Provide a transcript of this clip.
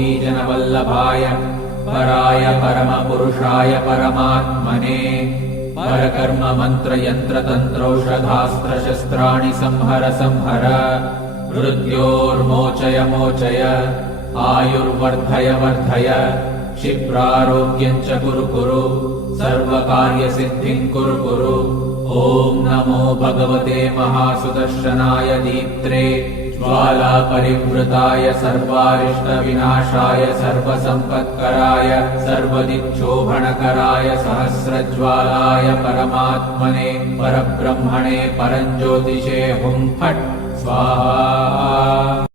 गोपीजनवल्लभाय पराय परमपुरुषाय परमात्मने परकर्म मंत्र यंत्र तंत्रौषधास्त्र शस्त्राणि संहर संहर मृत्योर्मोचय मोचय आयुर्वर्धय वर्धय क्षिप्रारोग्यं च कुरु कुरु सर्वकार्यसिद्धिं कुरु कुरु। ॐ नमो भगवते महासुदर्शनाय दीप्त्रे ज्वालापरिवृताय सर्वारिष्टविनाशाय सर्वसम्पत्कराय सर्वदिक्शोभणकराय सहस्रज्वालाय परमात्मने परब्रह्मणे परञ्ज्योतिषे हुं फट् स्वाहा।